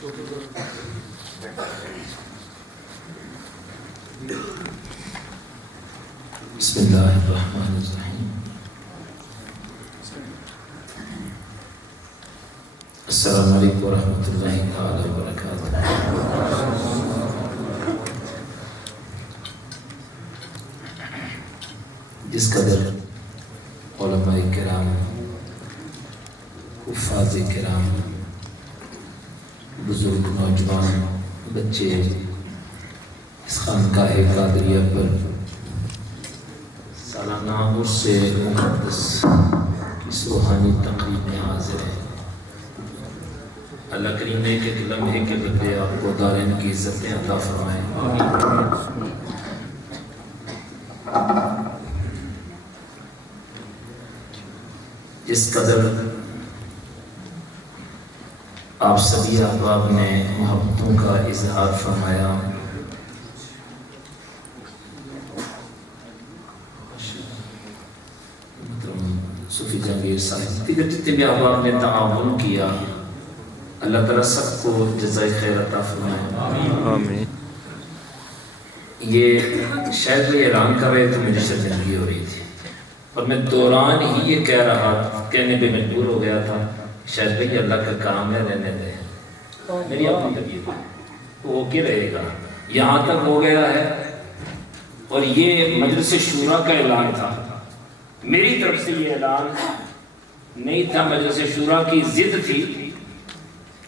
بسم اللہ الرحمن الرحیم۔ السلام علیکم ورحمۃ اللہ تعالی وبرکاتہ۔ جس قدر علماء کرام، حفاظ کرام، بزرگ، نوجوان، بچے اس خانقاہ قادریہ پر سالانہ عرس مقدس کی اس روحانی تقریب میں حاضر ہے، اللہ کریم نے ایک لمحے کے بدلے آپ کو دارین کی عزتیں عطا فرمائیں۔ جس قدر آپ سبھی احباب نے محبتوں کا اظہار فرمایا، صوفی جہانگیر صاحب، دیگر جتنے بھی احباب نے تعاون کیا، اللہ تعالیٰ سب کو جزائے خیر عطا فرمائے۔ آمین۔ یہ شاید وہ اعلان کر رہے تو مجھے شرمندگی ہو رہی تھی، اور میں دوران ہی یہ کہہ رہا، کہنے پہ مجبور ہو گیا تھا، شاید بھائی اللہ کا کام ہے، رہنے دیں، میری اپنی طبیعت ہے، وہ کے رہے گا، یہاں تک ہو گیا ہے۔ اور یہ مجلس شورا کا اعلان تھا، میری طرف سے یہ اعلان نہیں تھا، مجلس شورا کی ضد تھی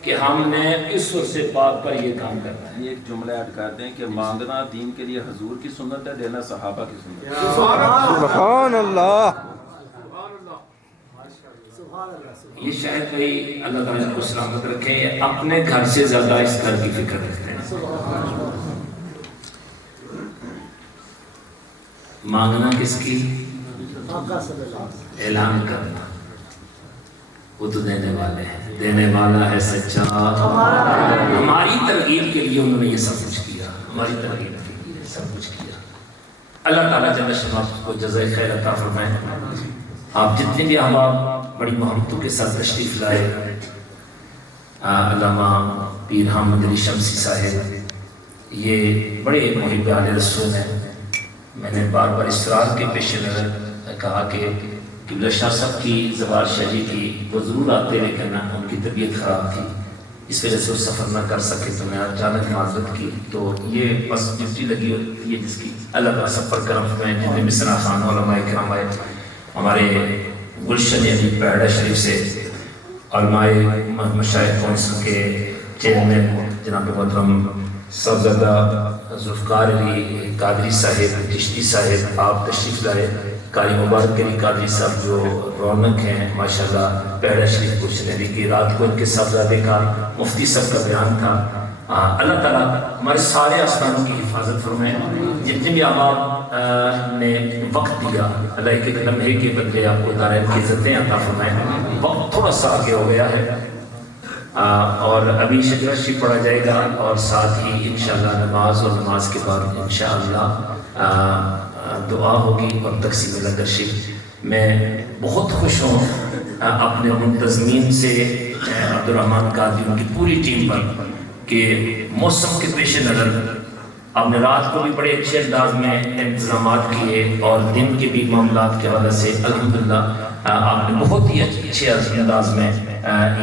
کہ ہم نے اس عرص پاک پر یہ کام کرنا ہے۔ یہ ایک جملہ ایڈ کر دیں کہ مانگنا دین کے لیے حضور کی سنت ہے، دینا صحابہ کی سنت ہے۔ سبحان اللہ۔ یہ شاید وہی اللہ تعالیٰ کو سلامت رکھیں، یہ اپنے گھر سے زیادہ اس گھر کی فکر رکھتے ہیں۔ مانگنا کس کی؟ اعلان کرنا، وہ تو دینے والے ہیں، دینے والا ہے سچا۔ ہماری ترغیب کے لیے انہوں نے یہ سب کچھ کیا، ہماری ترغیب کے لیے سب کچھ کیا۔ اللہ تعالیٰ جل شانہ کو جزائے خیر عطا فرمائے۔ آپ جتنے بھی احباب بڑی محبتوں کے ساتھ تشریف لائے، علامہ پیر حامد علی شمسی صاحب یہ بڑے محب آل رسول ہیں۔ میں نے بار بار اسرار کے پیش نظر کہا کہ قبلہ شاہ صاحب کی زوال شہری کی وہ ضرور آتے، لیکن ان کی طبیعت خراب تھی، اس وجہ سے وہ سفر نہ کر سکے، تو میں اچانک معذرت کی۔ تو یہ بس ڈیوٹی لگی ہوتی ہے جس کی اللہ تعالیٰ سب پر کرم فرمائے۔ جتنے مصرا خان علماء کرام آئے، ہمارے گلشن علی پیڑا شریف سے علماء مشائخ کونسل کے چیئرمین جناب محترم صاحبزادہ ذوالفقار علی قادری صاحب چشتی صاحب، آپ تشریف لائے۔ قاری مبارک علی قادری صاحب جو رونق ہیں ماشاءاللہ، پیڑا شریف گلشن علی کی، رات کو ان کے صاحبزادے کا مفتی صاحب کا بیان تھا۔ اللہ تعالیٰ ہمارے سارے آستانوں کی حفاظت فرمائے۔ جتنے بھی احباب نے وقت دیا، اللہ ایک ایک لمحے کے بدلے آپ کو دارین کی عزتیں عطا فرمائے۔ وقت تھوڑا سا آگے ہو گیا ہے، اور ابھی شجرہ شریف پڑھا جائے گا، اور ساتھ ہی انشاءاللہ نماز، اور نماز کے بعد انشاءاللہ دعا ہوگی اور تقسیم لنگر شریف۔ میں بہت خوش ہوں اپنے منتظمین سے، عبد الرحمن قادری ان کی پوری ٹیم پر، کہ موسم کے پیش نظر آپ نے رات کو بھی بڑے اچھے انداز میں انتظامات کیے، اور دن کے بھی معاملات کے حوالے سے الحمدللہ آپ نے بہت ہی اچھے انداز میں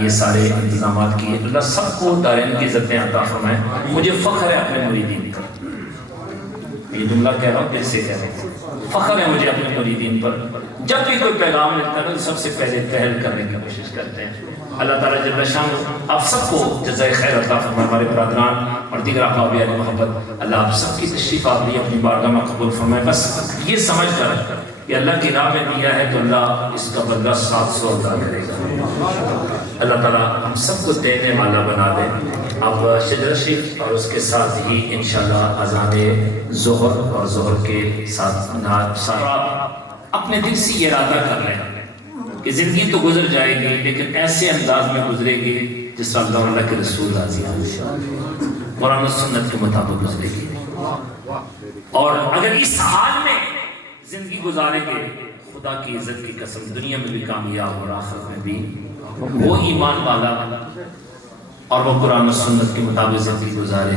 یہ سارے انتظامات کیے۔ اللہ سب کو دارین کی عزتیں عطا فرمائے۔ مجھے فخر ہے اپنے مریدین پر، یہ جملہ کہہ رہا ہوں، دل سے کہہ رہا ہوں، فخر ہے مجھے اپنے مریدین پر۔ جب بھی کوئی پیغام ملتا ہے سب سے پہلے پہل کرنے کی کوشش کرتے ہیں۔ اللہ تعالیٰ جل شانہ آپ سب کو جزائے خیر عطا فرمائے۔ ہمارے برادران اور دیگر احباب یعنی محبت، اللہ آپ سب کی تشریف آوری اپنی بارگاہ میں قبول فرمائے۔ بس یہ سمجھ کر کہ اللہ کی راہ میں دیا ہے تو اللہ اس کا بدلہ 700 ادا کرے گا۔ اللہ تعالیٰ ہم سب کو دینے والا بنا دے۔ اب شجرہ شریف اور اس کے ساتھ ہی انشاءاللہ اذان ظہر، اور ظہر کے ساتھ اپنے دل سے یہ ارادہ کر رہے ہیں کہ زندگی تو گزر جائے گی، لیکن ایسے انداز میں گزرے گی جس وقت اللہ کے رسول راضی ہیں، قرآن و سنت کے مطابق گزرے گی۔ اور اگر اس حال میں زندگی گزاریں گے، خدا کی عزت کی قسم، دنیا میں بھی کامیاب اور آخرت میں بھی، وہ ایمان والا اور وہ قرآن و سنت کے مطابق زندگی گزارے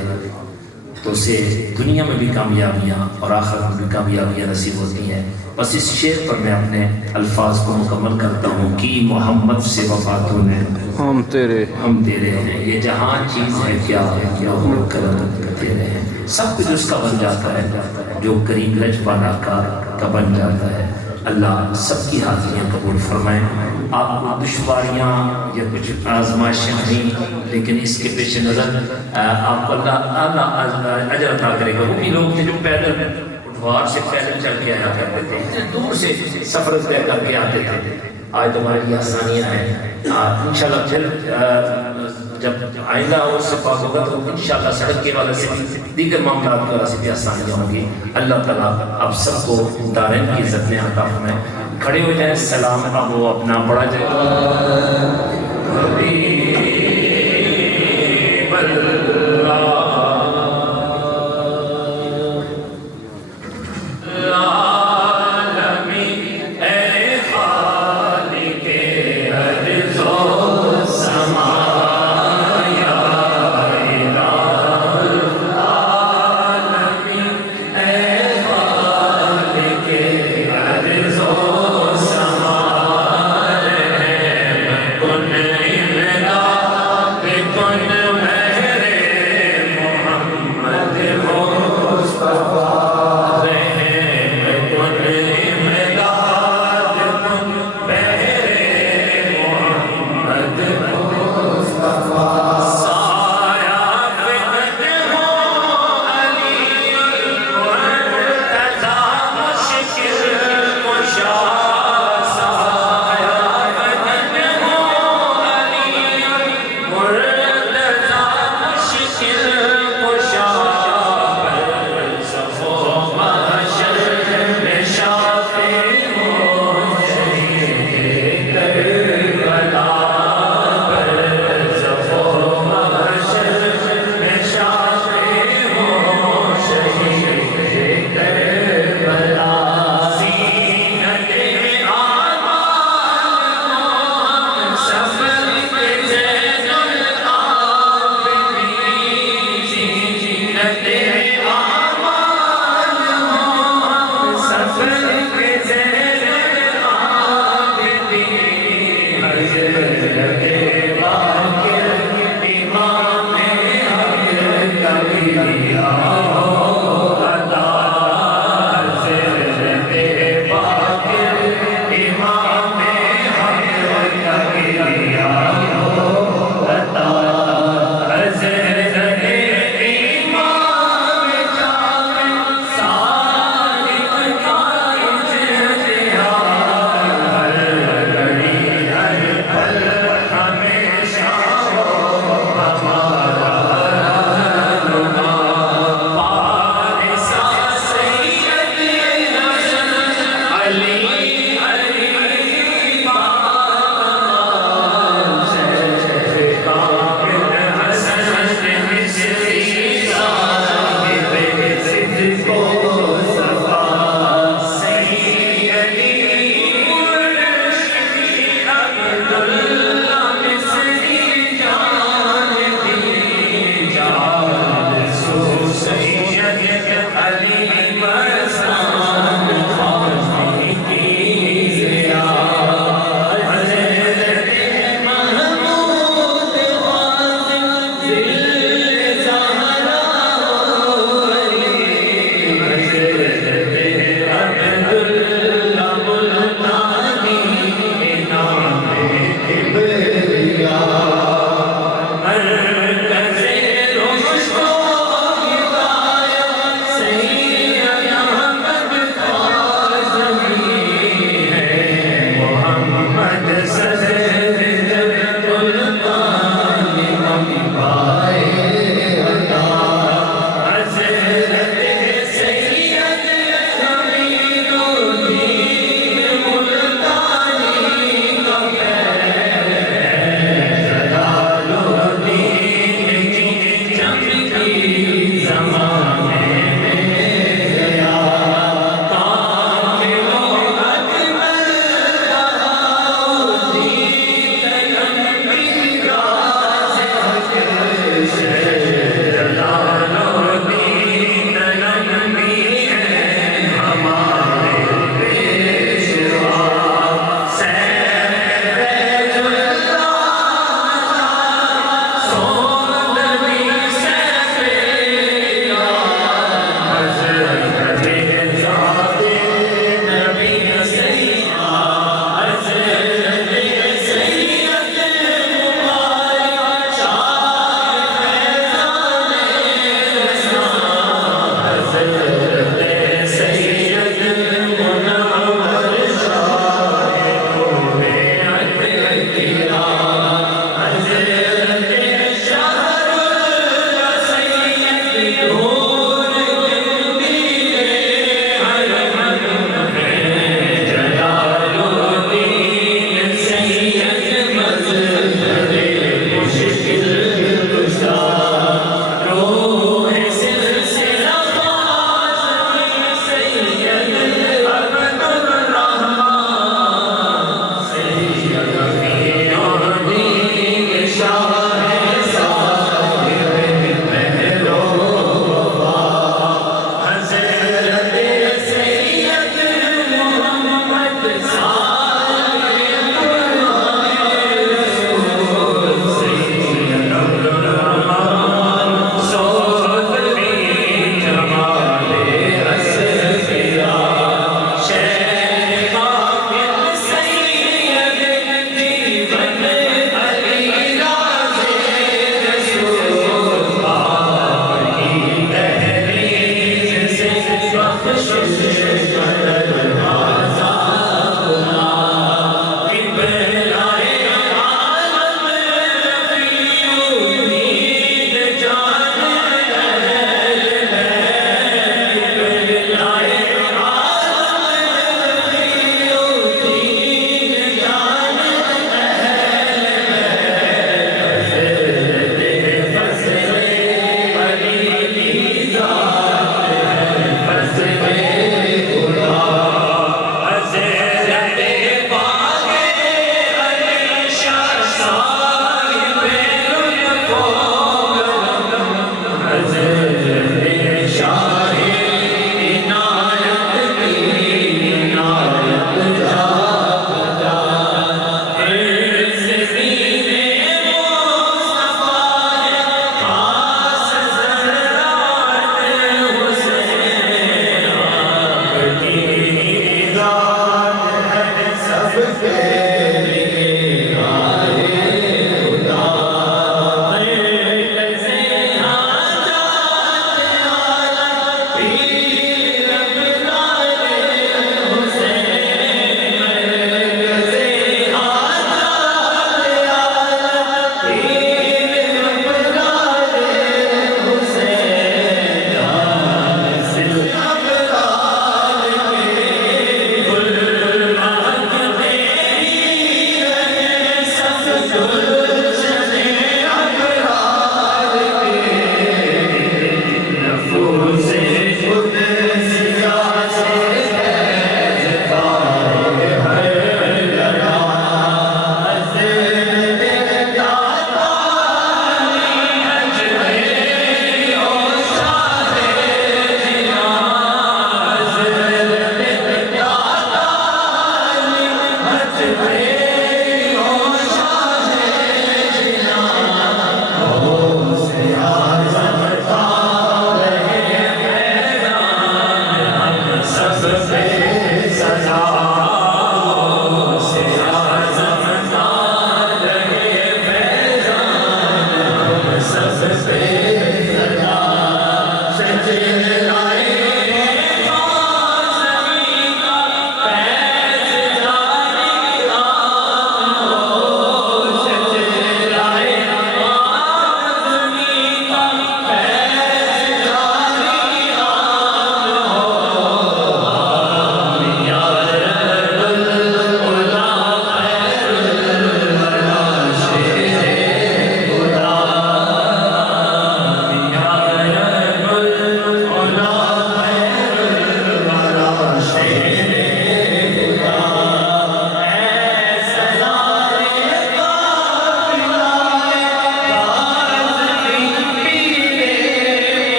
تو اسے دنیا میں بھی کامیابیاں اور آخرت میں بھی کامیابیاں نصیب ہوتی ہیں۔ بس اس شعر پر میں اپنے الفاظ کو مکمل کرتا ہوں کہ محمد سے وفاتوں نے ہم تیرے ہیں، یہ جہاں چیز ہے کیا لوح قلم تیرے ہیں، سب کچھ اس کا بن جاتا ہے جو کریم لجپالا کا بن جاتا ہے۔ اللہ سب کی حاضریاں قبول فرمائیں۔ آپ دشواریاں یا کچھ آزمائشیں نہیں، لیکن اس کے پیش نظر آپ کو اللہ اجر عطا کرے گا۔ وہ بھی لوگ تھے جو پیدل اٹھوار سے پیدل چل کے آیا کرتے تھے، اتنے دور سے سفر طے کر کے آتے تھے۔ آج تمہارے لیے آسانیاں ہیں، انشاءاللہ پھر جب آئندہ اور سے پاس ہوگا تو انشاءاللہ سڑک کے والے سے بھی دیگر معاملات کے والے سے بھی آسانیاں ہوں گی۔ اللہ تعالیٰ آپ سب کو دارین کی عزت میں عطا فرمائے۔ کھڑے ہو جائیں، سلام اب وہ اپنا پڑھا جائے۔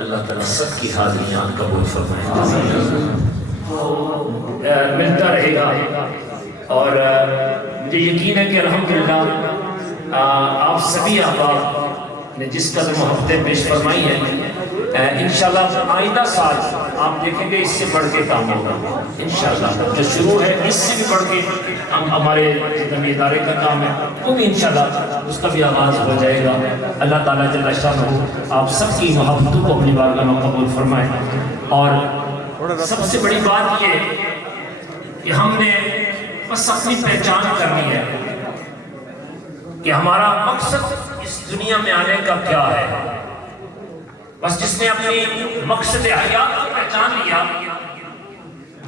اللہ تعالیٰ سب کی حاضریاں قبول فرمائے. ملتا رہے گا اور مجھے یقین ہے کہ الحمدللہ آپ سبھی احباب نے جس قدر محبتیں پیش فرمائی ہیں، انشاءاللہ آئندہ سال آپ دیکھیں گے اس سے بڑھ کے کام ہوگا انشاءاللہ. جو شروع ہے اس سے بھی بڑھ کے ہمارے جتنے ادارے کا کام ہے وہ بھی انشاءاللہ اس کا بھی آغاز ہو جائے گا. اللہ تعالیٰ جل شانہ آپ سب کی محبتوں کو اپنی بارگاہ میں قبول فرمائے. اور سب سے بڑی بات یہ کہ ہم نے بس اپنی پہچان کرنی ہے کہ ہمارا مقصد اس دنیا میں آنے کا کیا ہے. بس جس نے اپنی مقصد حیات کو پہچان لیا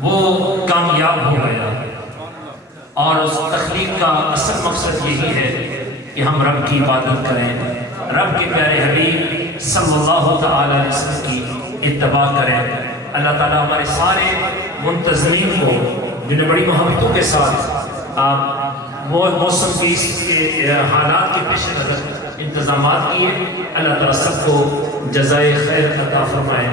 وہ کامیاب ہو گیا. اور اس تخلیق کا اصل مقصد یہی ہے کہ ہم رب کی عبادت کریں، رب کے پیارے حبیب صلی اللہ تعالی علیہ وسلم کی اتباع کریں. اللہ تعالیٰ ہمارے سارے منتظمین کو جنہیں بڑی محبتوں کے ساتھ موسم کے حالات کے پیش نظر انتظامات کیے، اللہ تعالیٰ سب کو جزائے خیر عطا فرمائے.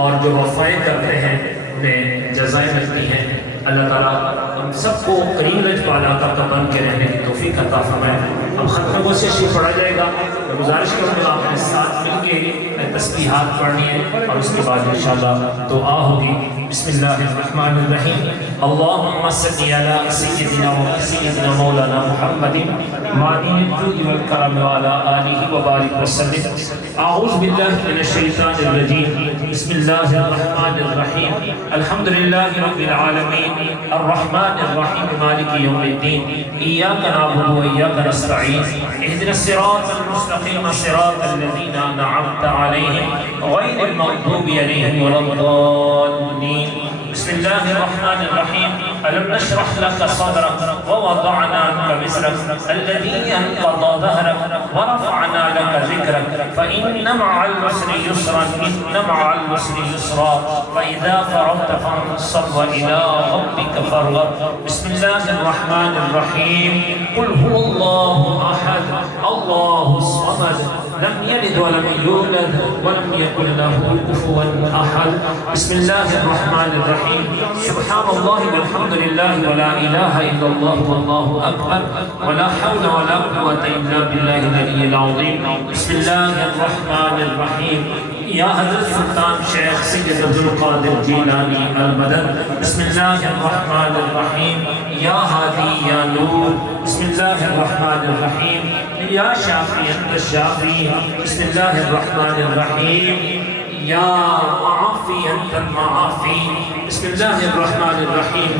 اور جو وفائیں کرتے ہیں انہیں جزائیں ملتی ہیں. اللہ تعالیٰ ہم سب کو قریب رجبالا کا بن کے رہنے کی توفیق عطا فرمائے. اب ختم کو سے شریف پڑھا جائے گا. میں گزارش کروں گا آپ نے ساتھ مل کے تسبیحات پڑھنی ہے اور اس کے بعد انشاءاللہ دعا ہوگی. بسم اللہ الرحمن الرحیم. اللہم صلی علی سیدنا مولانا محمد معدن الجود والکرم وعلی آلہ وبارک وسلم. اعوذ باللہ من الشیطان الرجیم. بسم اللہ الرحمن الرحیم. الحمدللہ رب العالمین الرحمن الرحیم مالک یوم الدین. ایاک نعبد و ایاک نستعین. اهدنا الصراط المستقیم صراط الذین انعمت علیہم غیر المغضوب علیہم ولا الضالین. بسم اللہ الرحمن الرحیم. ألم نشرح لك صدرك ووضعنا عنك وزرك الذي أنقض ظهرك ورفعنا لك ذكرك فإن مع العسر يسرا إن مع العسر يسرا فإذا فرغت فانصب وإلى ربك فارغب. بسم الله الرحمن الرحيم. قل هو الله أحد الله الصمد لم يلد ولم يولد ولم يكن له كفوا أحد. بسم الله الرحمن الرحيم. سبحان الله والحمد لله ولا إله إلا الله والله أكبر ولا حول ولا قوة إلا بالله العلي العظيم. بسم الله الرحمن الرحيم. يا حضرت سلطان شیخ سید عبد القادر جیلانی المدد. بسم الله الرحمن الرحيم. يا هادي يا نور. بسم الله الرحمن الرحيم. يا شافي أنت الشافي. بسم الله الرحمن الرحيم. يا معافي أنت المعافي. بسم الله الرحمن الرحيم.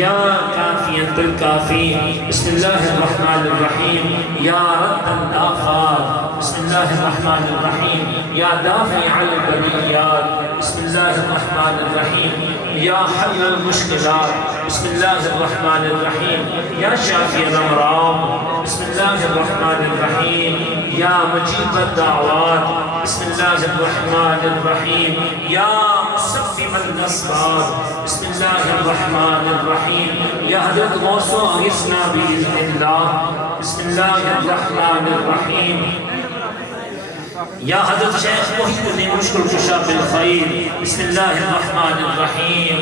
يا كافي أنت الكافي. بسم الله الرحمن الرحيم. يا رد الآفات. بسم الله الرحمن الرحيم. يا دافع البليات. بسم الله الرحمن الرحيم. يا حل المشكلات. بسم الله الرحمن الرحيم. يا شافي الأمراض. بسم الله الرحمن الرحيم. يا مجيب الدعوات. بسم الله الرحمن الرحيم. يا مسبب الأسباب. بسم الله الرحمن الرحيم. يا حضرت غوث أغثنا بإذن الله. بسم الله الرحمن الرحيم. يا حضرت شیخ محی الدین مشکل کشا بالخیر. بسم اللہ الرحمن الرحیم.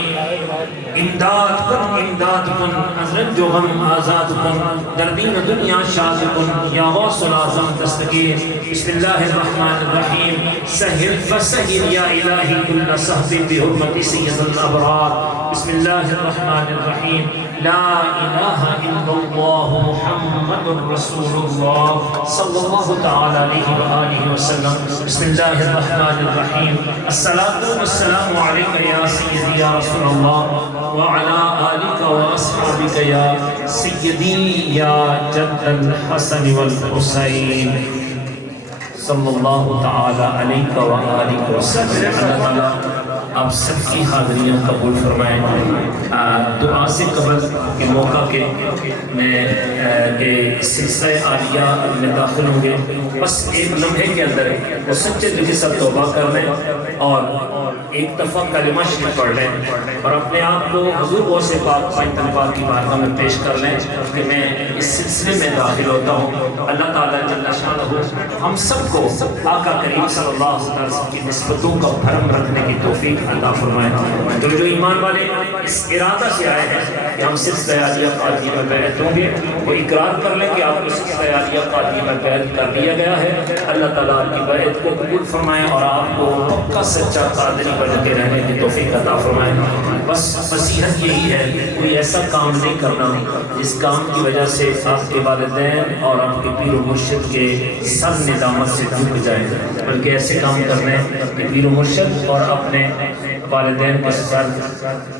امداد کن حضرت جو غم آزاد کن در دین دنیا شاد کن یا غوث العظم دستگیر. بسم اللہ الرحمن الرحیم. سہل فسہل یا الہی کل صحب بحرمت سید الابرار. بسم اللہ الرحمن الرحیم. لا الہ الا اللہ محمد رسول اللہ صلی اللہ تعالی علیہ وآلہ وسلم. بسم اللہ الرحمن الرحیم. الصلاة والسلام علیکہ یا سیدی یا رسول اللہ وعلا آلکہ واصحابکہ یا سیدی یا جد الحسن والحسین صلی اللہ تعالی علیہ وآلہ وسلم. اللہ تعالی آپ سب کی حاضریاں قبول فرمائیں. دعا سے قبل کے موقع کے میں سلسلہ عالیہ میں داخل ہوں گے. بس ایک لمحے کے اندر وہ سچے دل کے ساتھ توبہ کر لیں اور ایک دفعہ کلمہ شریف پڑھ لیں اور اپنے آپ کو حضور غوث پاک پنجتن پاک کی بارگاہ میں پیش کر لیں کہ میں اس سلسلے میں داخل ہوتا ہوں۔ اللہ تعالیٰ جل شانہ ہم سب کو آقا کریم صلی اللہ علیہ وسلم کی نسبتوں کا بھرم رکھنے کی توفیق عطا فرمائے۔ جو ایمان والے اس ارادہ سے آئے ہیں کہ ہم سلسلہ عالیہ قادریہ میں بیعت ہوں گے، وہ اقرار کر لیں کہ آپ کو سلسلہ عالیہ قادریہ میں بیعت کر لیا گیا ہے۔ اللہ تعالیٰ آپ کی بیعت کو قبول فرمائے اور آپ کو پکا سچا قادری بن کے رہنے کی توفیق عطا فرمائے۔ بس نصیحت یہی ہے، کوئی ایسا کام نہیں کرنا جس کام کی وجہ سے آپ کے والدین اور آپ کے پیر و مرشد کے سر ندامت سے جھک جائیں، بلکہ ایسے کام کرنے کہ پیر و مرشد اور اپنے والدین کے سر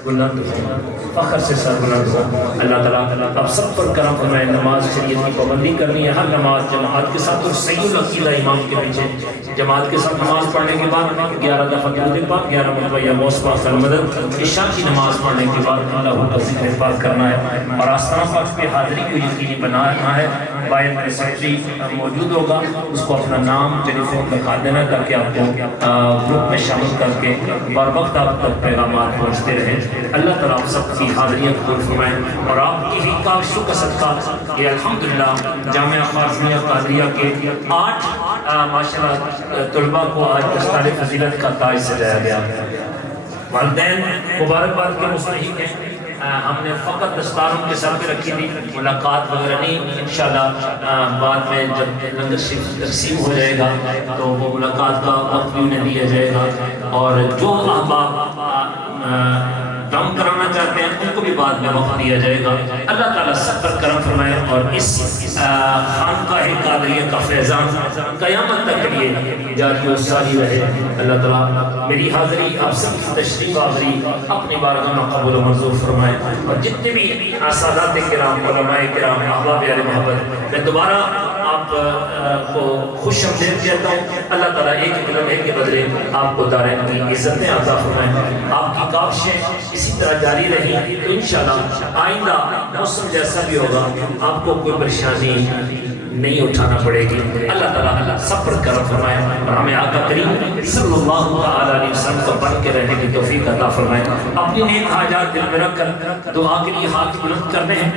بلند ہوں، فخر سے سر بلند ہوں۔ اللہ تعالیٰ اب سب پر کرم فرمائے۔ نماز شریعت کی پابندی کرنی ہے، ہر نماز جماعت کے ساتھ اور صحیح العقیدہ امام کے پیچھے جماعت کے ساتھ نماز پڑھنے کے بعد 11 دفعہ درود پاک، 11 مرتبہ یا غوث پاک المدد، عشاء کی نماز پڑھنے کے بعد اللہ کا ذکر پاک کرنا ہے اور آستانہ پاک پہ حاضری کو یقینی بنانا ہے۔ باہر میں سیکرٹری موجود ہوگا، اس کو اپنا نام ٹیلی فون لکھا دینا تاکہ آپ کو گروپ میں شامل کر کے بر وقت آپ تک پیغامات پہنچتے رہیں۔ اللہ تعالیٰ آپ سب کی حاضریاں قبول فرمائیں اور آپ کی ہی کاوشوں کا صدقہ یہ الحمدللہ جامعہ خارزمیہ قادریہ کے 8 ماشاءاللہ طلباء کو آج دستار فضیلت کا تاج سجایا گیا۔ والدین مبارکباد کے مستحق ہیں۔ ہم نے فقط دستاروں کے سر پہ رکھی تھی، ملاقات وغیرہ نہیں۔ انشاءاللہ بعد میں جب لنگر شریف تقسیم ہو جائے گا تو وہ ملاقات کا وقت بھی انہیں دیا جائے گا، اور جو احباب دم کرانا چاہتے ہیں ان کو بھی بعد میں وقت دیا جائے گا۔ اللہ تعالیٰ سب پر کرم فرمائے اور اس خانقاہ قادریہ کا فیضان قیامت تک کے لیے جاری و ساری رہے۔ اللہ تعالیٰ میری حاضری، آپ سب کی تشریف آوری اپنی بارگاہ میں قبول و منظور فرمائے، اور جتنے بھی سادات کرام، علماء کرام، احباب اہل محبت، میں دوبارہ آپ کو خوش آمدید کہتا ہوں۔ اللہ تعالیٰ ایک لمحے کے بدلے آپ کو دارین کی عزتیں عطا فرمائیں۔ آپ کی کاوشیں اسی طرح جاری رہی تو انشاءاللہ آئندہ موسم جیسا بھی ہوگا آپ کو کوئی پریشانی نہیں اٹھانا پڑے گی۔ اللہ تعالیٰ سب پر کرم فرمائے اور ہمیں آقا کریم صلی اللہ علیہ وسلم کو بن کے رہنے کی توفیق عطا فرمائے۔ اپنی نیک حاجات دل میں رکھ کر دعا کے لیے ہاتھ بلند کرنے ہیں،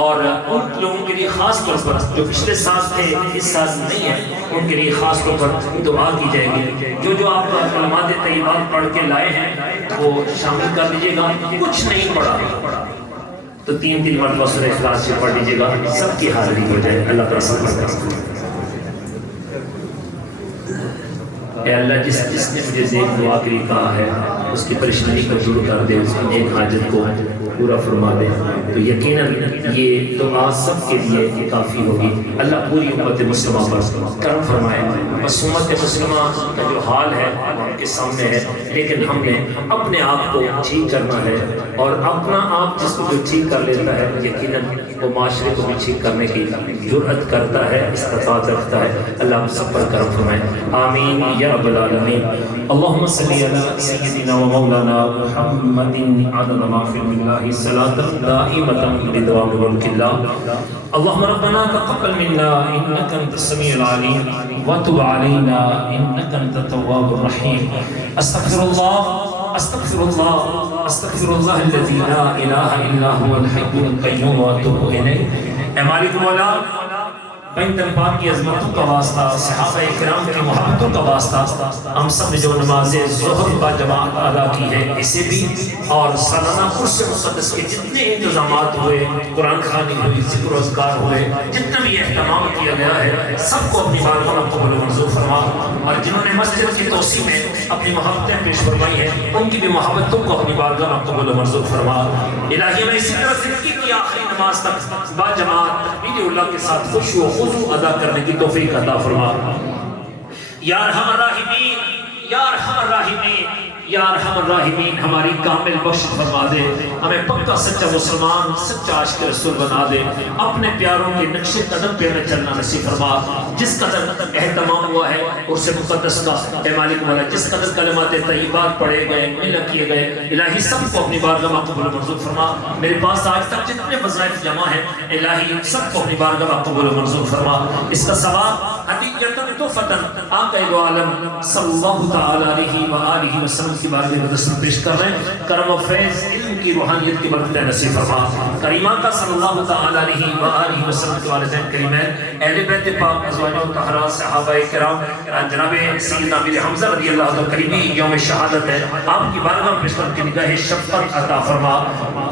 اور ان لوگوں کے لیے خاص طور پر جو پچھلے سال تھے اس سال نہیں ہیں، ان کے لیے خاص طور پر دعا کی جائے گی۔ جو آپ کلمات طیبات پڑھ کے لائے ہیں وہ شامل کر لیجیے گا۔ کچھ نہیں پڑھا تو 3 مرتبہ سورہ اخلاص سے پڑھ لیجیے گا، سب کی حاضری ہو جائے۔ اللہ تعالیٰ سب پر کرم۔ اے اللہ جس نے مجھے نیک دعا کے لیے کہا ہے اس کی پریشانی کو دور کر دے، اس کی نیک حاجت کو پورا فرما دے، تو یقیناً یہ دعا سب کے لیے کافی ہوگی۔ اللہ پوری امت مسلمہ پر کرم فرمائے۔ بس امت مسلمہ کا جو حال ہے وہ ان کے سامنے ہے، لیکن ہم نے اپنے آپ کو ٹھیک کرنا ہے، اور اپنا آپ جس کو جو ٹھیک کر لیتا ہے یقیناً وہ معاشرے کو بھی ٹھیک کرنے کی جرأت کرتا ہے، استطاعت رکھتا ہے۔ اللہ ہم سب پر کرم فرمائے، آمین یا رب العالمین۔ اللہم صلی علی سیدنا و مولانا محمد عدد ما فی اللہ صلاة دائمة بدوام ملک اللہ۔ اللہم ربنا تقبل منا انکا انت السمیع العلیم وتب علینا انکا انت التواب الرحیم۔ استغفر اللہ استغفر اللہ استغفر اللہ الذی لا الہ الا هو الحی القیوم واتوب الیہ۔ اے مالک مولا، پنجتن پاک کی عظمتوں کا واسطہ، صحابہ کرام کی محبتوں کا واسطہ، ہم سب نے جو نماز ظہر با جماعت ادا کی ہے اسے بھی، اور سالانہ عرس مقدس کے جتنے انتظامات ہوئے، قرآن خوانی ہوئی، ذکر و اذکار ہوئے، جتنا بھی اہتمام کیا گیا ہے سب کو اپنی بارگاہ میں قبول و منظور فرما، اور جنہوں نے مسجد کی توسیع میں اپنی محبتیں پیش فرمائی ہیں ان کی بھی محبتوں کو اپنی بارگاہ میں قبول و منظور فرما۔ الہی میں اسی طرح زندگی کی آخری نماز تک با جماعت تکبیر اللہ کے ساتھ خوش و خضوع ادا کرنے کی توفیق عطا فرما۔ یا ارحم الراحمین، یا ارحم الراحمین، یا ارحم الراحمین ہماری کامل بخش فرما دے، ہمیں پکا سچا مسلمان، سچا عاشق رسول بنا دے، اپنے پیاروں کے نقش قدم پہ ہمیں چلنا نصیب فرما۔ جس قدر اہتمام ہوا ہے عرس مقدس کا، اے مالک مولا، جس قدر کلمات طیبات پڑھے گئے، ملت کیے گئے، الہی سب کو اپنی بارگاہ میں قبول و منظور فرما۔ میرے پاس آج تک جتنے وظائف جمع ہیں الہی سب کو اپنی بارگاہ میں قبول و منظور فرما۔ اس کا ثواب حقیقتاً تو فتن آقا دو عالم صلی اللہ تعالی علیہ وآلہ وسلم کی بارگاہ میں دستور پیش کر رہے ہیں۔ کرم و فیض علم کی روحانیت کی برکت نصیب فرما۔ کریمہ کا صلی اللہ تعالی علیہ وآلہ وسلم کے والدین کریمین، اہل بیت پاک، ازواج مطہرات، صحابہ کرام، جناب سیدنا امیر حمزہ رضی اللہ عنہ قریبی یوم شہادت ہے، آپ کی بارگاہ میں پیش کر کے نگاہ شفقت عطا فرما۔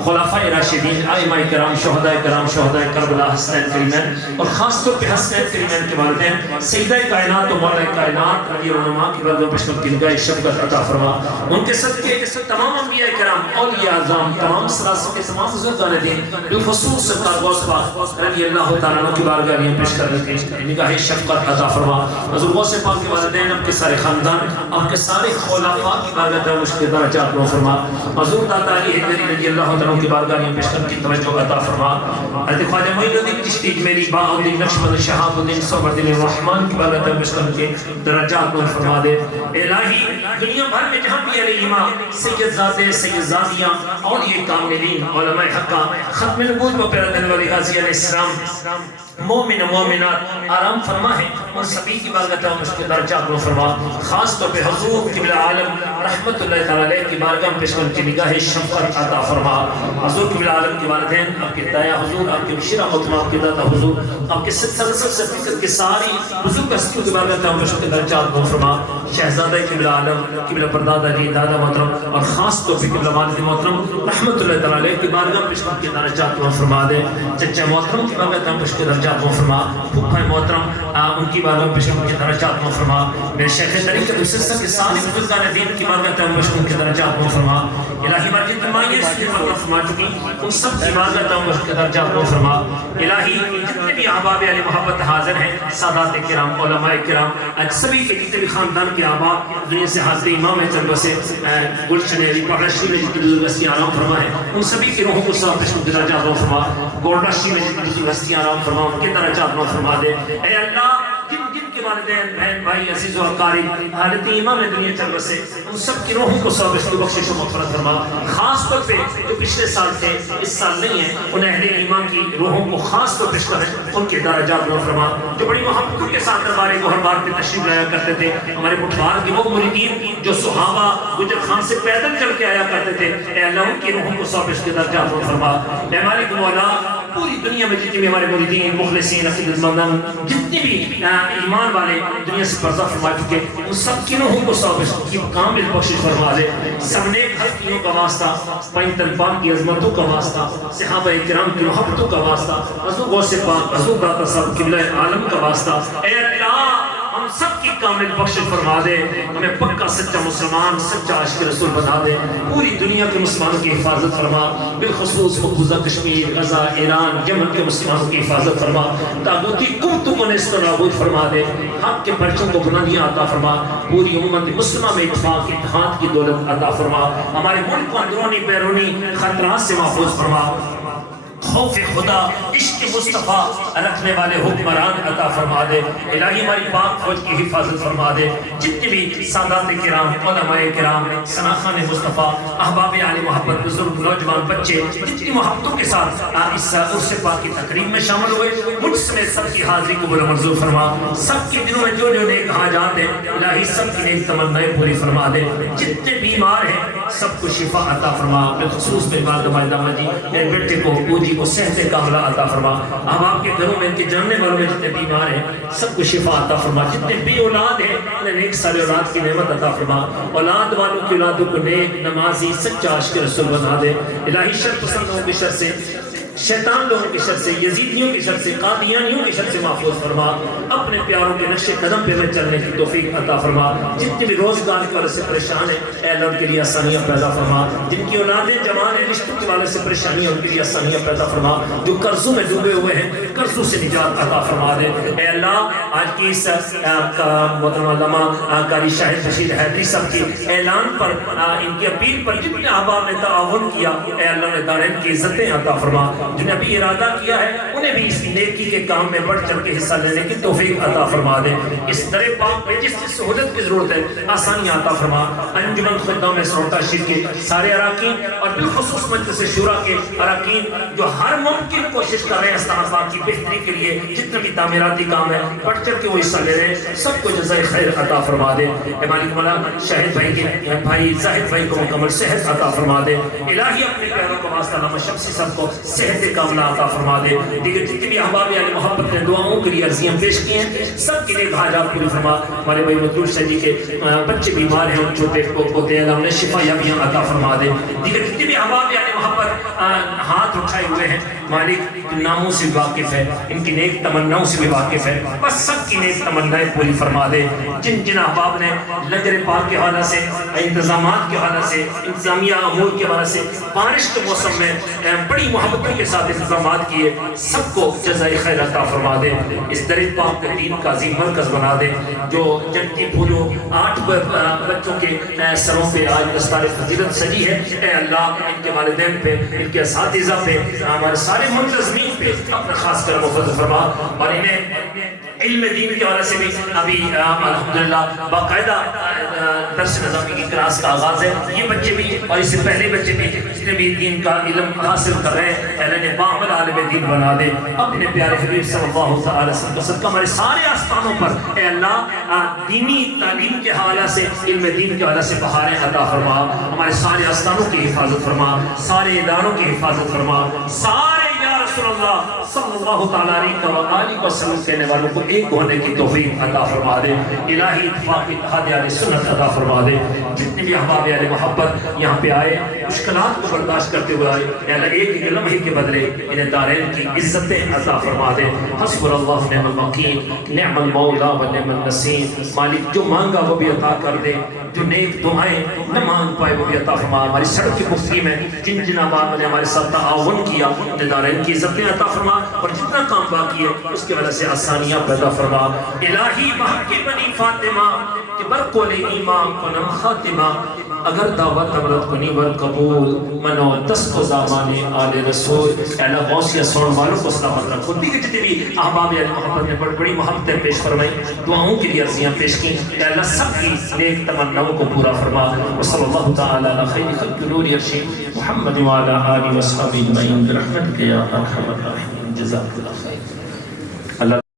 خلفائے راشدین، ائمہ کرام، شہداء کرام، شہداء کربلا، حسنین کریمین، اور خاص طور پہ حسنین کریمین کے والدین سیدہ کائنات و مولا کائنات رضی اللہ عنہ کی بارگاہ میں پیش کر کے نگاہ شفقت عطا فرما۔ ان کے صدقے تمام انبیاء کرام، اولیاء اعظام، تمام سلاسل کے تمام بزرگان دین، بالخصوص سرکار غوث پاک رضی اللہ تعالیٰ عنہ کی بارگاہ میں پیش کر کے نگاہ شفقت عطا فرما۔ حضور غوث پاک کے والدین، آپ کے سارے خاندان، آپ کے سارے خلفاء کی بارگاہ میں مشکل درجات نو فرما۔ حضور داتا علی حیدری رضی اللہ تعالیٰ کی بارگاہ میں پیش کر کی توجہ عطا فرما۔ حضرت خواجہ معین الدین چشتی میری باء الدین نقشبند شہاب الدین صبر الدین الرحمن کی بارگاہ میں پیش کر کے درجات نو فرما دے۔ الہی دنیا بھر میں جہاں بھی علیہ سید زادے، سید زادیاں، اولیاء کاملین، علماء حقہ، ختم نبوت و پیرا دن والی غازی علیہ السلام، مومن و مومنات آرام فرما ہے، ان سبھی کی بارگاہ میں مشکل درجات نو فرما۔ خاص طور پہ حضور قبلہ عالم رحمت اللہ تعالیٰ علیہ کی بارگاہ میں پیش کر کے نگاہ شفقت عطا فرما۔ حضور قبلہ عالم کے والدین، آپ کے دایا حضور، آپ کے مشیرہ محترمہ، آپ کے دادا حضور، آپ کے سلسل سے فکر کے ساری بزرگ ہستیوں کی بارگاہ میں مشکل درجات نو فرما۔ شہزادہ قبلہ عالم، قبلہ پردادا جی، دادا محترم، اور خاص طور پہ قبلہ والد محترم رحمت اللہ تعالیٰ علیہ کی بارگاہ میں پیش کر کے درجات نو فرما دے۔ چچا محترم کی بارگاہ میں مشکل درجات نو فرما۔ پھپھا محترم، ان کی بارگاہ میں پیش کر کے درجات نو فرما۔ میرے شیخ طریقت السلسلہ کے سارے بزرگان دین کی بارگاہ میں مشکل کے درجات نو فرما۔ الہی بار جتنی مائیں اس کی بارگاہ فرما چکی، ان سب کی بارگاہ میں مشکل درجات نو فرما۔ الہی جتنے بھی احباب علی محبت حاضر ہیں، سادات کرام، علماء کرام، سبھی کے جتنے بھی خاندان کے احباب دنیا سے حاضر امام چند بسے گلشن علی پہلشی میں جتنی بزرگ ہستیاں آرام فرما ہے، ان سبھی کی روحوں کو صاف پیش کے درجات نو فرما۔ گولڈاشی میں جتنی بزرگ ہستیاں آرام فرما، ان کے درجات نو فرما دے۔ اے اللہ جن کے والدین، بہن، بھائی، عزیز و اقارب حالت ایمان میں دنیا چل بسے، ان سب کی روحوں کو صاف پیش کے بخشش و مغفرت فرما۔ خاص طور پہ جو پچھلے سال تھے، اس سال نہیں ہیں، ان اہل ایمان کی روحوں کو خاص طور پیش کریں، ان کے درجات نو فرما۔ جو بڑی محبتوں کے ساتھ دربار گوہر بار پہ تشریف لایا کرتے تھے، ہمارے مٹھوار کے وہ مریدین جو صحابہ گجر خان سے پیدل چل کے آیا کرتے تھے، اے اللہ ان کی روحوں کو صاف پیش کے درجات نو فرما۔ اے مالک مولا، پوری دنیا میں جتنے بھی ہمارے مریدین، مخلصین، عقیدت مندان، جتنے بھی ایمان والے دنیا سے پردہ فرما چکے، ان سب کی روحوں کو صاف کی کامل بخشش فرما دے۔ سب نیک ہستیوں کا واسطہ، پینتن پاک کی عظمتوں کا واسطہ، صحابہ کرام کی محبتوں کا واسطہ، حضور غوث پاک، حضور داتا صاحب قبلہ عالم کا واسطہ، اے اللہ ہم سب کی کامل بخشش فرما دے، ہمیں پکا سچا مسلمان، سچا عاشق رسول بنا دے، پوری دنیا کے مسلمانوں کی حفاظت فرما، بالخصوص مقبوضہ کشمیر، غزہ، ایران، یمن کے مسلمانوں کی حفاظت فرما، تاغوتی قوتوں کو نیست و نابود فرما دے، حق کے پرچم کو بلندیاں عطا فرما، پوری امت مسلمہ میں اتفاق، اتحاد کی دولت عطا فرما، ہمارے ملک کو اندرونی بیرونی خطرات سے محفوظ فرما، خوف خدا، عشق مصطفیٰ رکھنے والے حکمران عطا فرما دے۔ الہی ہماری پاک فوج کی حفاظت فرما دے، جتنے بھی سادات کرام، علماء کرام، سناخان مصطفیٰ، احباب علی محبت، بزرگ، نوجوان، بچے، جتنی محبتوں کے ساتھ اس عرس پاک کی تقریب میں شامل ہوئے، مجھ سمیت سب کی حاضری قبول منظور فرما۔ سب کے دلوں میں جو جو نیک حاجات ہیں، الہی سب کی نیک تمنائیں پوری فرما دے۔ جتنے بیمار ہیں سب کو شفا عطا فرما، بالخصوص میری والدہ ماجدہ جی، میرے بیٹے کو، پوجی کو صحت کاملہ عطا فرما۔ اب آپ کے گھروں میں، ان کے جاننے والوں میں جتنے بیمار ہیں سب کو شفا عطا فرما۔ جتنے بے اولاد ہیں انہیں نیک سال اولاد کی نعمت عطا فرما۔ اولاد والوں کی اولادوں کو نیک، نمازی، سچا عاشق رسول بنا دے۔ الہی شر پسندوں کی شر سے شیطان لوگوں کی شر سے، یزیدیوں کی شر سے، قادیانیوں کی شر سے محفوظ فرما، اپنے پیاروں کے نقش قدم پہ میں چلنے کی توفیق عطا فرما، جتنے بھی روزگار کی وجہ سے پریشان ہیں اے اللہ ان کے لیے آسانیاں پیدا فرما، جن کی اولادیں جوان ہیں رشتوں کی وجہ سے پریشانیاں ان کے لیے آسانیاں پیدا فرما، جو قرضوں میں ڈوبے ہوئے ہیں قرضوں سے نجات عطا فرما دے اے اللہ۔ آج کی اس محترم علامہ قاری شاہد بشیر حیدری صاحب کی اعلان پر ان کی اپیل پر جتنے احباب نے تعاون کیا اے اللہ نے دارین کی عزتیں عطا فرما، جنہیں ابھی ارادہ کیا ہے انہیں بھی اس نیکی کے کام میں بڑھ چڑھ کے حصہ لینے کی توفیق عطا فرما دے۔ اس در پاک میں جس جس سہولت کی ضرورت ہے آسانیاں عطا فرما۔ انجمن خدام سروٹا شیر کے سارے اراکین اور بالخصوص مجلس شورا کے اراکین جو ہر ممکن کوشش کر رہے ہیں اسلام آباد کی بہتری کے لیے، جتنے بھی تعمیراتی کام ہے بڑھ چڑھ کے وہ حصہ لے رہے ہیں، سب کو جزائے خیر عطا فرما دے۔ اے مالک مولا شاہد بھائی کے بھائی زاہد بھائی کو مکمل صحت عطا فرما دے۔ الہی اپنے پیاروں کو واسطہ علامہ شمسی صاحب کو صحت کاملہ عطا فرما دے۔ دیگر جتنے بھی احباب علی محبت نے دعاؤں کے لیے عرضیاں پیش کی ہیں سب کے لیے حاجات پوری فرما۔ ہمارے بھائی مطلوب شاہ جی کے بچے بیمار ہیں ان چھوٹے پوتے اللہ انہیں شفا یابیاں عطا فرما دے۔ دیگر جتنے بھی احباب علی محبت ہاتھ اٹھائے ہوئے ہیں مالک ناموں سے واقف ہے، ان کی نیک تمناؤں سے بھی واقف ہے، بس سب کی نیک تمنائیں پوری فرما دے۔ جن جن احباب نے لنگر پاک کے حوالے سے، انتظامات کے حوالے سے، انتظامیہ امور کے حوالے سے بارش کے موسم میں بڑی محبتوں کے ساتھ انتظامات کیے سب کو جزائے خیر عطا فرما دے۔ اس در پاک کو دین کا عظیم مرکز بنا دے۔ جو جنتی پھولوں 8 بچوں کے سروں پہ آج دستار فضیلت سجی ہے اے اللہ ان کے والدین پہ، ان کے اساتذہ پہ، ہمارے سارے منتظمین پہ اپنا خاص کرم و فضل فرما، اور انہیں علم دین کے حوالے سے بھی ابھی الحمدللہ باقاعدہ درس نظامی کی کلاس کا آغاز ہے۔ یہ بچے بھی اور اس سے پہلے بچے بھی جتنے بھی دین کا علم حاصل کر رہے ہیں اے اللہ نے باعمل عالم دین بنا دے۔ اپنے پیارے حبیب صلی اللہ تعالی وسلم کا صدقہ ہمارے سارے آستانوں پر اے اللہ دینی تعلیم کے حوالے سے، علم دین کے حوالے سے بہاریں عطا فرما، ہمارے سارے آستانوں کی حفاظت فرما، سارے اداروں کی حفاظت فرما، سارے یا رسول اللہ صلی اللہ تعالیٰ علیہ وسلم کہنے والوں کو ایک ہونے کی توفیق عطا فرما دے۔ الہی اتفاق اتحاد اہل سنت عطا فرما دے۔ جتنے بھی احباب اہل محبت یہاں پہ آئے مشکلات کو برداشت کرتے ہوئے آئے اے اللہ ایک ایک لمحے کے بدلے انہیں دارین کی عزتیں عطا فرما دے۔ حسبنا اللہ نعم الوکیل نعم المولا و نعم النصیر۔ مالک جو مانگا وہ بھی عطا کر دے، جو نیک دعائیں نہ مانگ پائے وہ بھی عطا فرما۔ ہماری سڑک کی مفتی میں جن جن احباب نے ہمارے ساتھ تعاون کیا انہیں دارین کی عزتیں عطا فرما، اور جتنا کام باقی ہے اس کی وجہ سے آسانیاں پیدا فرما۔ الہی محق بنی فاطمہ کہ برکول ایمان کنم خاتمہ، اگر دعوت عبرت کنی ور قبول منو دست و زامان آل رسول۔ اے اللہ غوثیہ سون والوں کو سلامت رکھو۔ دیکھیں جتنے بھی احباب علی محبت نے بڑی محبتیں پیش فرمائی، دعاؤں کے لیے عرضیاں پیش کی اے اللہ سب کی نیک تمناؤں کو پورا فرما۔ وصلی اللہ تعالی علی خیر خلق نور یرشی محمد وعلی آلہ وصحبہ اجمعین برحمتک یا ارحم الراحمین۔ جزاک اللہ خیر۔